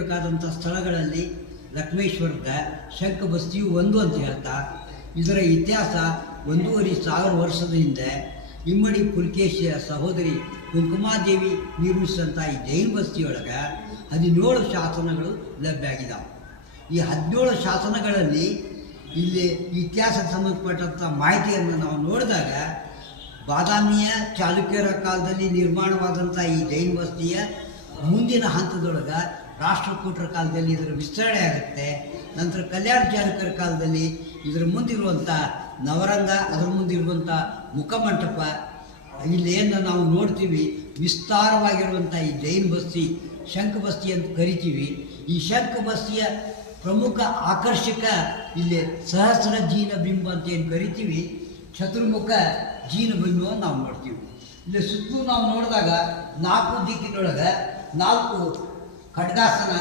ಬೇಕಾದಂಥ ಸ್ಥಳಗಳಲ್ಲಿ ಲಕ್ಷ್ಮೇಶ್ವರದ ಶಂಖಬಸ್ತಿಯು ಒಂದು ಅಂತ ಹೇಳ್ತಾ, ಇದರ ಇತಿಹಾಸ 1,500 ವರ್ಷದ ಹಿಂದೆ ಇಮ್ಮಡಿ ಪುಲಕೇಶಿಯ ಸಹೋದರಿ ಕುಂಕುಮಾದೇವಿ ನಿರ್ಮಿಸಿದಂಥ ಈ ಜೈನ ಬಸ್ತಿಯೊಳಗೆ 17 ಶಾಸನಗಳು ಲಭ್ಯ ಆಗಿದ್ದಾವೆ. ಈ 17 ಶಾಸನಗಳಲ್ಲಿ ಇಲ್ಲಿ ಇತಿಹಾಸಕ್ಕೆ ಸಂಬಂಧಪಟ್ಟಂಥ ಮಾಹಿತಿಯನ್ನು ನಾವು ನೋಡಿದಾಗ, ಬಾದಾಮಿಯ ಚಾಲುಕ್ಯರ ಕಾಲದಲ್ಲಿ ನಿರ್ಮಾಣವಾದಂಥ ಈ ಜೈನ ಬಸ್ತಿಯ ಮುಂದಿನ ಹಂತದೊಳಗೆ ರಾಷ್ಟ್ರಕೂಟರ ಕಾಲದಲ್ಲಿ ಇದರ ವಿಸ್ತರಣೆ ಆಗುತ್ತೆ. ನಂತರ ಕಲ್ಯಾಣ ಚಾಲುಕ್ಯರ ಕಾಲದಲ್ಲಿ ಇದರ ಮುಂದಿರುವಂಥ ನವರಂಗ, ಅದರ ಮುಂದಿರುವಂಥ ಮುಖಮಂಟಪ, ಇಲ್ಲೇನು ನಾವು ನೋಡ್ತೀವಿ ವಿಸ್ತಾರವಾಗಿರುವಂಥ ಈ ಜೈನ ಬಸ್ತಿ ಶಂಖಬಸ್ತಿ ಅಂತ ಕರಿತೀವಿ. ಈ ಶಂಖಬಸ್ತಿಯ ಪ್ರಮುಖ ಆಕರ್ಷಕ ಇಲ್ಲಿ ಸಹಸ್ರ ಜೀನ ಬಿಂಬ ಅಂತ ಏನು ಕರಿತೀವಿ, ಚತುರ್ಮುಖ ಜೀನ ಬಿಂಬವನ್ನು ನಾವು ನೋಡ್ತೀವಿ. ಇಲ್ಲಿ ಸುತ್ತಲೂ ನಾವು ನೋಡಿದಾಗ 4 ದಿಕ್ಕಿನೊಳಗೆ 4 ಖಡ್ಗಾಸನ